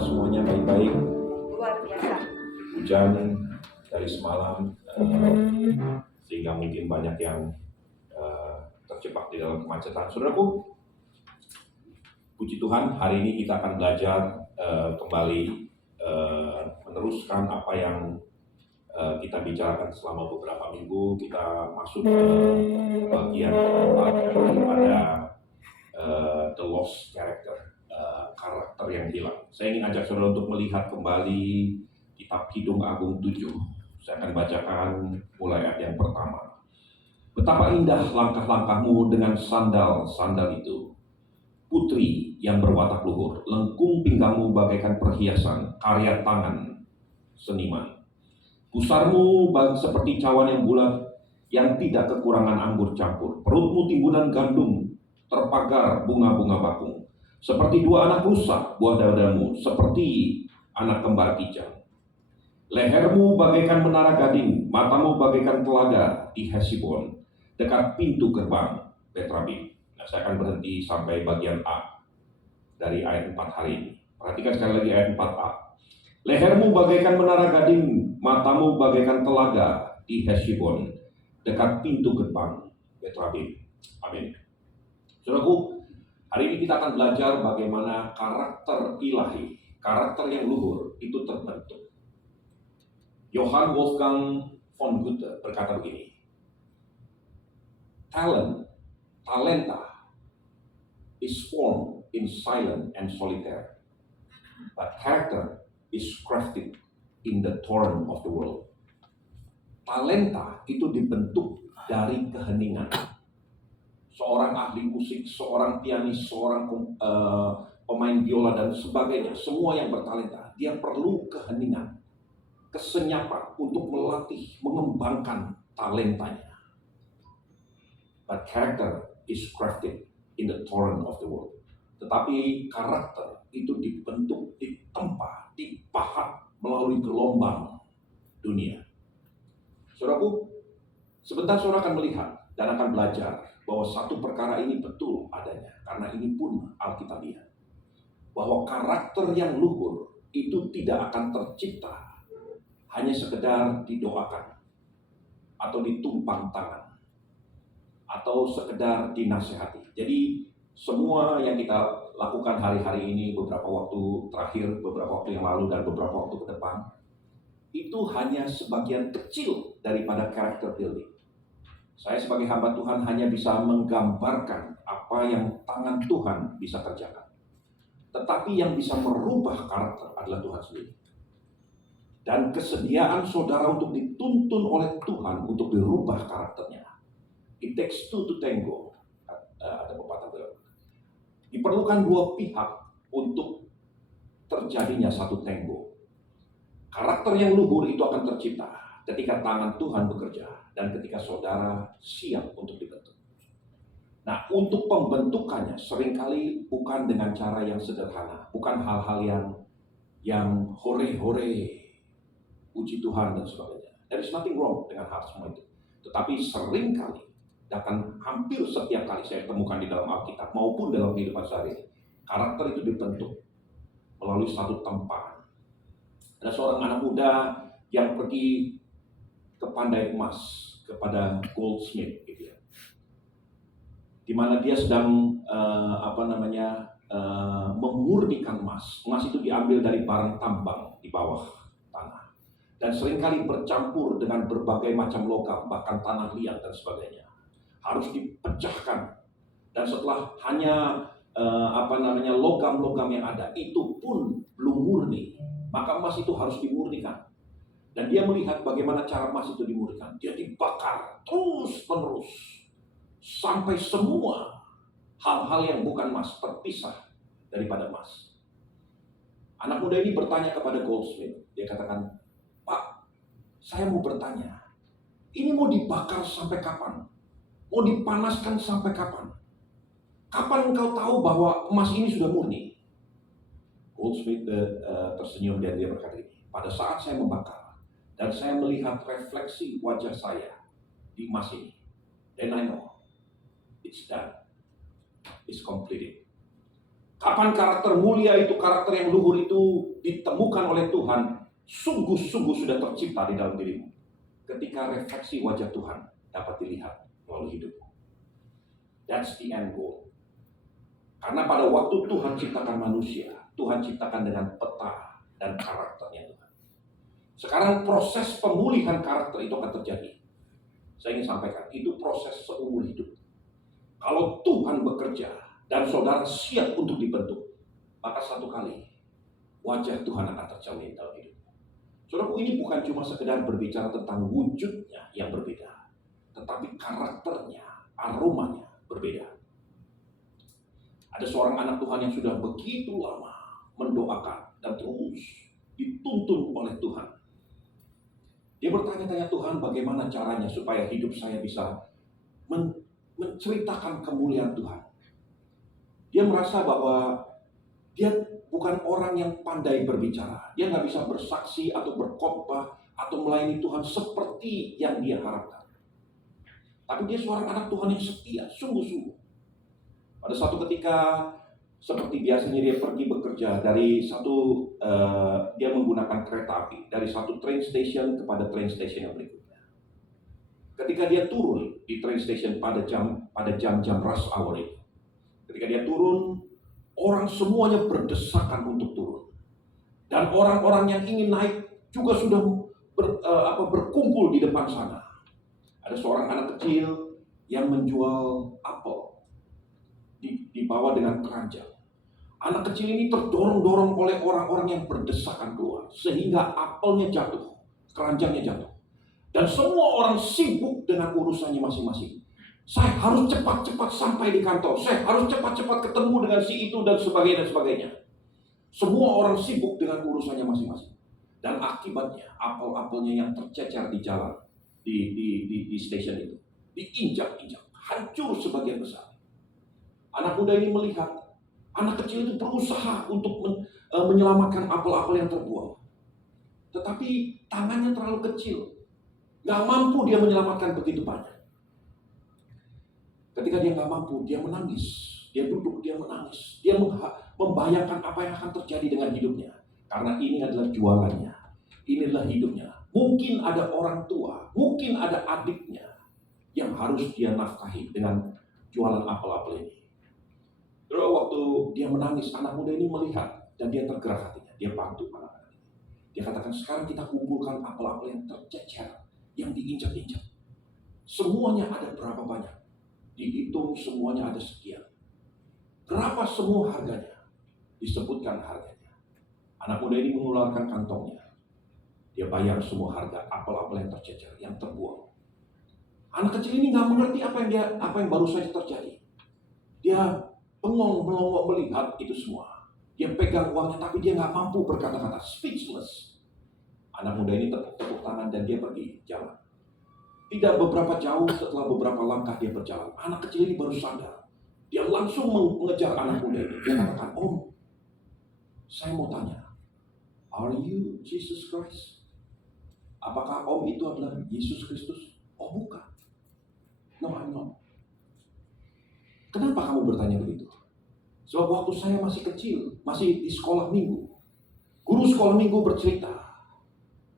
semuanya baik-baik? Luar biasa. Hujan dari semalam, sehingga mungkin banyak yang terjebak di dalam kemacetan. Saudaraku, puji Tuhan, hari ini kita akan belajar kembali meneruskan apa yang kita bicarakan selama beberapa minggu. Kita masuk ke bagian keempat daripada the lost character, karakter yang hilang. Saya ingin ajak saudara untuk melihat kembali kitab Kidung Agung 7. Saya akan bacakan mulai ayat yang pertama. Betapa indah langkah-langkahmu dengan sandal-sandal itu, putri yang berwatak luhur, lengkung pinggangmu bagaikan perhiasan karya tangan seniman. Pusarmu seperti cawan yang bulat yang tidak kekurangan anggur campur. Perutmu timbunan gandum, terpagar bunga-bunga bakung. Seperti dua anak rusa, buah dadamu seperti anak kembar kijang. Lehermu bagaikan menara gading, matamu bagaikan telaga di Hesibon, dekat pintu gerbang Betrabim. Nah, saya akan berhenti sampai bagian A dari ayat 4 hari ini. Perhatikan sekali lagi ayat 4a. Lehermu bagaikan menara gading, matamu bagaikan telaga di Hesibon, dekat pintu gerbang Betrabim. Amin. Saudaraku, hari ini kita akan belajar bagaimana karakter ilahi, karakter yang luhur itu terbentuk. Johann Wolfgang von Goethe berkata begini, talenta is formed in silent and solitaire, but character is crafted in the torrent of the world. Talenta itu dibentuk dari keheningan. Seorang ahli musik, seorang pianis, seorang pemain biola dan sebagainya, semua yang bertalenta, dia perlu keheningan, kesenyapan untuk melatih, mengembangkan talentanya. But character is crafted in the torrent of the world. Tetapi karakter itu dibentuk, ditempa, dipahat melalui gelombang dunia. Saudaraku, sebentar saudara akan melihat dan akan belajar bahwa satu perkara ini betul adanya, karena ini pun Alkitabiah. Bahwa karakter yang luhur itu tidak akan tercipta hanya sekedar didoakan, atau ditumpang tangan, atau sekedar dinasehati. Jadi semua yang kita lakukan hari-hari ini, beberapa waktu terakhir, beberapa waktu yang lalu, dan beberapa waktu ke depan, itu hanya sebagian kecil daripada character building. Saya sebagai hamba Tuhan hanya bisa menggambarkan apa yang tangan Tuhan bisa kerjakan. Tetapi yang bisa merubah karakter adalah Tuhan sendiri. Dan kesediaan saudara untuk dituntun oleh Tuhan untuk dirubah karakternya. It takes two to tango. Ada pepatah bilang. Diperlukan dua pihak untuk terjadinya satu tango. Karakter yang luhur itu akan tercipta ketika tangan Tuhan bekerja dan ketika saudara siap untuk dibentuk. Nah, untuk pembentukannya seringkali bukan dengan cara yang sederhana, bukan hal-hal yang hore-hore, puji Tuhan dan sebagainya. There is nothing wrong dengan hal semua itu. Tetapi seringkali, bahkan hampir setiap kali saya temukan di dalam Alkitab maupun dalam kehidupan sehari-hari, karakter itu dibentuk melalui satu tempaan. Ada seorang anak muda yang pergi ke pandai emas, kepada goldsmith, gitu ya, di mana dia sedang memurnikan emas. Emas itu diambil dari barang tambang di bawah tanah, dan seringkali bercampur dengan berbagai macam logam, bahkan tanah liat dan sebagainya. Harus dipecahkan, dan setelah hanya logam-logam yang ada itu pun belum murni, maka emas itu harus dimurnikan. Dan dia melihat bagaimana cara emas itu dimurnikan. Dia dibakar terus-menerus sampai semua hal-hal yang bukan emas terpisah daripada emas. Anak muda ini bertanya kepada goldsmith. Dia katakan, "Pak, saya mau bertanya, ini mau dibakar sampai kapan? Mau dipanaskan sampai kapan? Kapan engkau tahu bahwa emas ini sudah murni?" Goldsmith tersenyum dan dia berkata ini, "Pada saat saya membakar dan saya melihat refleksi wajah saya di emas ini, then I know it's done, it's completed." Kapan karakter mulia itu, karakter yang luhur itu ditemukan oleh Tuhan, sungguh-sungguh sudah tercipta di dalam dirimu. Ketika refleksi wajah Tuhan dapat dilihat melalui hidupmu. That's the end goal. Karena pada waktu Tuhan ciptakan manusia, Tuhan ciptakan dengan peta dan karakternya Tuhan. Sekarang proses pemulihan karakter itu akan terjadi. Saya ingin sampaikan, itu proses seumur hidup. Kalau Tuhan bekerja dan saudara siap untuk dibentuk, maka satu kali wajah Tuhan akan tercermin dalam hidup. Saudaraku, ini bukan cuma sekedar berbicara tentang wujudnya yang berbeda, tetapi karakternya, aromanya berbeda. Ada seorang anak Tuhan yang sudah begitu lama mendoakan dan terus dituntun oleh Tuhan. Dia bertanya-tanya, Tuhan, bagaimana caranya supaya hidup saya bisa menceritakan kemuliaan Tuhan. Dia merasa bahwa dia bukan orang yang pandai berbicara. Dia nggak bisa bersaksi atau berkhotbah atau melayani Tuhan seperti yang dia harapkan. Tapi dia seorang anak Tuhan yang setia, sungguh-sungguh. Pada suatu ketika, seperti biasanya dia pergi bekerja dari satu, dia menggunakan kereta api, dari satu train station kepada train station yang berikutnya. Ketika dia turun di train station pada jam-jam rush hour itu, ketika dia turun, orang semuanya berdesakan untuk turun. Dan orang-orang yang ingin naik juga sudah berkumpul di depan sana. Ada seorang anak kecil yang menjual apel, dibawa dengan keranjang. Anak kecil ini terdorong-dorong oleh orang-orang yang berdesakan keluar, sehingga apelnya jatuh, keranjangnya jatuh. Dan semua orang sibuk dengan urusannya masing-masing. Saya harus cepat-cepat sampai di kantor, saya harus cepat-cepat ketemu dengan si itu dan sebagainya. Semua orang sibuk dengan urusannya masing-masing. Dan akibatnya apel-apelnya yang tercecer di jalan, di stasiun itu, diinjak-injak, hancur sebagian besar. Anak muda ini melihat anak kecil itu berusaha untuk menyelamatkan apel-apel yang terbuang. Tetapi tangannya terlalu kecil. Gak mampu dia menyelamatkan begitu banyak. Ketika dia gak mampu, dia menangis. Dia duduk, dia menangis. Dia membayangkan apa yang akan terjadi dengan hidupnya. Karena ini adalah jualannya. Inilah hidupnya. Mungkin ada orang tua, mungkin ada adiknya yang harus dia nafkahi dengan jualan apel-apel ini. Lalu waktu dia menangis, anak muda ini melihat dan dia tergerak hatinya. Dia bantu anak-anak ini. Dia katakan, sekarang kita kumpulkan apel-apel yang tercecer, yang diinjak-injak. Semuanya ada berapa banyak? Dihitung semuanya ada sekian. Berapa semua harganya? Disebutkan harganya. Anak muda ini mengeluarkan kantongnya. Dia bayar semua harga apel-apel yang tercecer, yang terbuang. Anak kecil ini nggak mengerti apa yang baru saja terjadi. Dia bengong-bengong melihat itu semua. Dia pegang uangnya tapi dia nggak mampu berkata-kata, speechless. Anak muda ini tepuk tangan dan dia pergi jalan. Tidak beberapa jauh setelah beberapa langkah dia berjalan, anak kecil ini baru sadar. Dia langsung mengejar anak muda ini. Dia katakan, Om, saya mau tanya, are you Jesus Christ? Apakah Om itu adalah Yesus Kristus? Oh bukan. No, I'm not. Kenapa kamu bertanya begitu? Sebab waktu saya masih kecil, masih di sekolah minggu, guru sekolah minggu bercerita,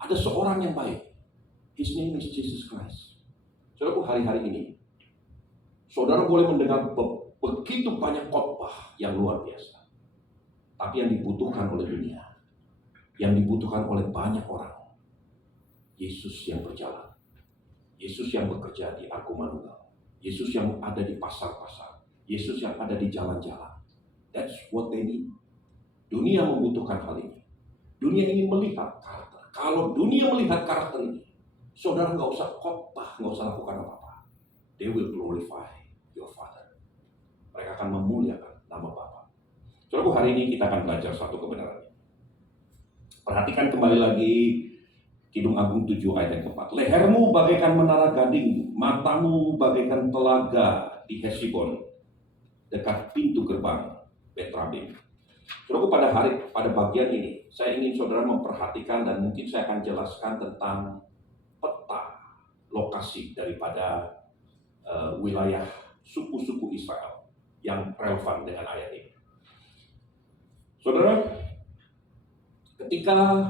ada seorang yang baik. His name is Jesus Christ. Saudaraku, hari-hari ini, saudara boleh mendengar begitu banyak khotbah yang luar biasa. Tapi yang dibutuhkan oleh dunia, yang dibutuhkan oleh banyak orang, Yesus yang berjalan. Yesus yang bekerja di Argo Manunggal. Yesus yang ada di pasar-pasar. Yesus yang ada di jalan-jalan. That's what they need. Dunia membutuhkan hal ini. Dunia ingin melihat karakter. Kalau dunia melihat karakter ini, saudara nggak usah khotbah, nggak usah lakukan apa-apa. They will glorify your Father. Mereka akan memuliakan nama Bapa. Saudaraku, hari ini kita akan belajar satu kebenaran. Perhatikan kembali lagi Kidung Agung 7 ayat yang keempat. Lehermu bagaikan menara gading, matamu bagaikan telaga di Hesibon, dekat pintu gerbang Betrabim. Saudaraku, pada bagian ini, saya ingin saudara memperhatikan dan mungkin saya akan jelaskan tentang peta lokasi daripada wilayah suku-suku Israel yang relevan dengan ayat ini. Saudara, ketika